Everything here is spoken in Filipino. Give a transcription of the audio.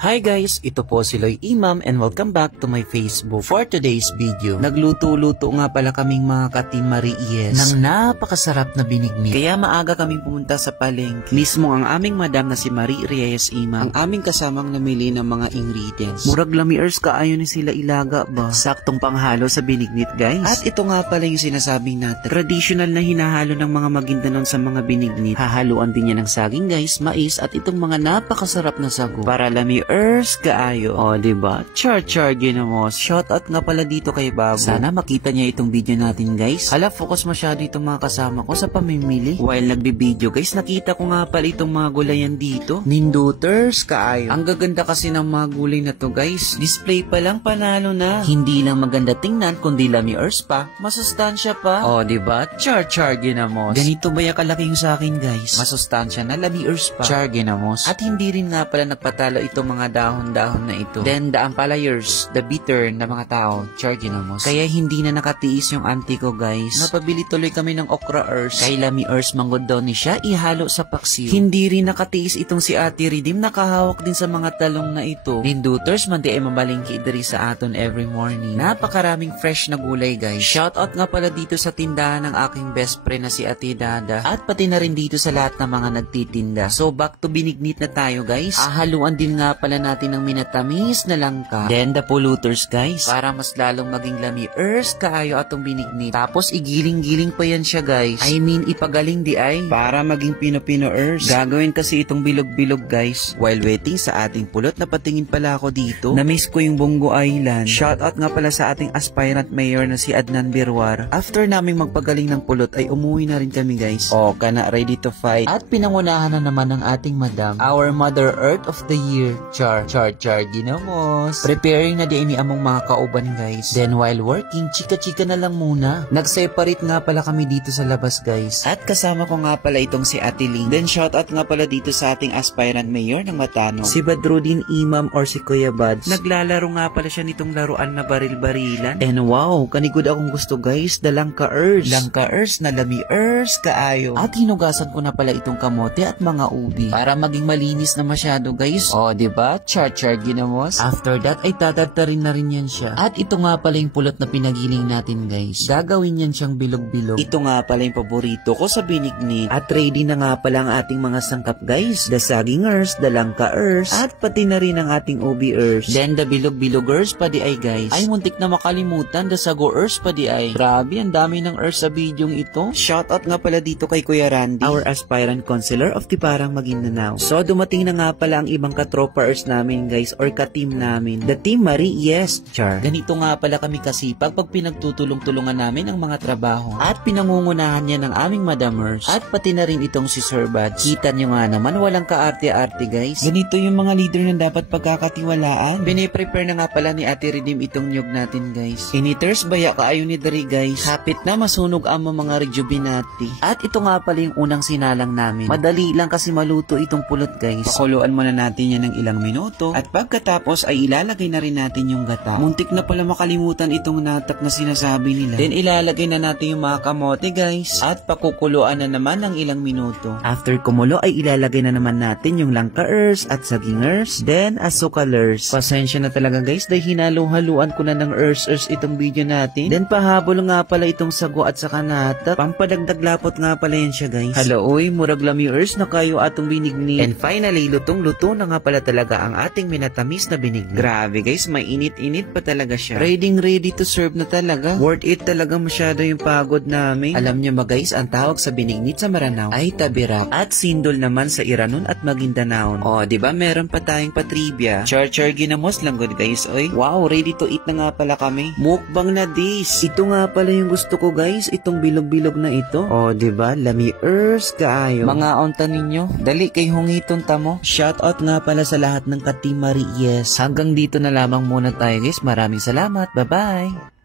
Hi guys, ito po si Loy Imam and welcome back to my Facebook. For today's video, nagluto-luto nga pala kaming mga ka-Team Mariies ng napakasarap na binignit. Kaya maaga kaming pumunta sa palengke. Mismo ang aming madam na si Marie Reyes Imam, ang aming kasamang namili ng mga ingredients. Murag lamiers kaayo ni sila ilaga ba? Saktong panghalo sa binignit guys. At ito nga pala yung sinasabing natin, traditional na hinahalo ng mga Maguindanao sa mga binignit. Hahaluan din yan ng saging guys, mais at itong mga napakasarap na sago para lamiers kaayo. O, diba? Char ginamos. Shoutout nga pala dito kay Bago. Sana makita niya itong video natin, guys. Hala, focus masyado itong mga kasama ko sa pamimili. While nagbi-video, guys, nakita ko nga pala itong mga gulayan dito. Ninduters kaayo. Ang gaganda kasi ng mga gulay na to, guys. Display pa lang, panalo na. Hindi lang maganda tingnan, kundi lamiers pa. Masustansya pa. O, diba? Char ginamos. Ganito ba yung kalaki yung sa akin, guys? Masustansya na, lamiers pa. Char ginamos. At hindi rin nga pala nagpatalo itong mga dahon-dahon na ito. Then, the ampalayers, the bitter na mga tao, char ginamos. Kaya hindi na nakatiis yung auntie ko, guys. Napabili tuloy kami ng okra ears. Kay lami ears manggod daw ni siya, ihalo sa paksiw. Hindi rin nakatiis itong si Ate Redeem, nakahawak din sa mga talong na ito. Linduters, mandi ay mabalingki diri sa aton every morning. Napakaraming fresh na gulay, guys. Shoutout nga pala dito sa tindahan ng aking best friend na si Ate Dada. At pati na rin dito sa lahat ng mga nagtitinda. So, back to binignit na tayo, guys. Haluan din nga pala natin ng minatamis na langka. Then the polluters guys, para mas lalong maging lamiers kaayo atong binignit. Tapos igiling-giling pa yan siya guys. I mean ipagaling di ay para maging pino-pinoers. Gagawin kasi itong bilog-bilog guys. While waiting sa ating pulot, napatingin pala ako dito. Na-miss ko yung Bongo Island. Shoutout nga pala sa ating aspirant mayor na si Adnan Birwar. After naming magpagaling ng pulot ay umuwi na rin kami guys. O kana ready to fight. At pinangunahan na naman ng ating madam, our Mother Earth of the Year, Char ginamos. Preparing na di ni among mga kauban guys. Then while working, chika-chika na lang muna. Nag-separate nga pala kami dito sa labas guys. At kasama ko nga pala itong si Ate Ling. Then shoutout nga pala dito sa ating aspirant mayor ng Matano, si Badrudin Imam or si Kuya Bads. Naglalaro nga pala siya nitong laruan na baril-barilan. And wow, kanigod akong gusto guys, the langka-ers. Langka-ers na lamiers kaayo. At hinugasan ko na pala itong kamote at mga ubi para maging malinis na masyado guys. O, diba? Char ginamos. After that ay tatartarin na rin yan siya. At ito nga pala yung pulot na pinagiling natin guys. Gagawin yan siyang bilog-bilog. Ito nga pala yung paborito ko sa binignit. At ready na nga pala ang ating mga sangkap guys. The sagingers, the langka-ers, at pati na rin ang ating ubi-ers. Then the bilog-bilogers pa di ay guys. Ay muntik na makalimutan, the sago-ers pa di ay. Grabe, ang dami ng ers sa bidyong ito. Shoutout nga pala dito kay Kuya Randy, our aspirant counselor of Tiparang Maguindanao. So dumating na nga pala ang ibang katropa-ers namin guys, or ka-team namin, the Team Mariies, char. Ganito nga pala kami kasipag pag pinagtutulong-tulungan namin ang mga trabaho. At pinangungunahan niya ng aming madamers. At pati na rin itong si Sir Bads. Kita nyo nga naman, walang kaarte-arte guys. Ganito yung mga leader na dapat pagkakatiwalaan. Bine-prepare na nga pala ni Ate Redeem itong nyug natin guys. Initers baya kaayo ni Dari guys. Hapit na masunog ang mga rejuvenati. At ito nga pala yung unang sinalang namin. Madali lang kasi maluto itong pulot guys. Pakuluan muna natin yan ng ilang minuto. At pagkatapos ay ilalagay na rin natin yung gata. Muntik na pala makalimutan itong natak na sinasabi nila. Then ilalagay na natin yung mga kamote guys. At pakukuluan na naman ng ilang minuto. After kumulo ay ilalagay na naman natin yung langka-ers at sagingers. Then asukalers. Pasensya na talaga guys dahil hinalo-haluan ko na ng ers itong video natin. Then pahabol nga pala itong sago at saka natak. Pampadagdag lapot nga pala yan siya guys. Hala oy, murag lamiers na kayo atong binignit. And finally, lutong-luto na nga pala talaga ang ating minatamis na binignit. Grabe guys, may init-init pa talaga siya. Ready to serve na talaga. Worth it talaga masyado yung pagod namin. Alam nyo ba guys, ang tawag sa binignit sa Maranao ay tabirak. At sindol naman sa Iranon at Maguindanao. O, diba meron pa tayong patrivia. Char ginamos lang good guys. Oy, wow, ready to eat na nga pala kami. Mukbang na this. Ito nga pala yung gusto ko guys, itong bilog-bilog na ito. O, diba, lamiers kaayo. Mga onta ninyo, dali kay hungiton tamo. Shoutout nga pala sa lahat ng ka-Team Mariies. Hanggang dito na lamang muna tayo guys. Maraming salamat. Bye-bye!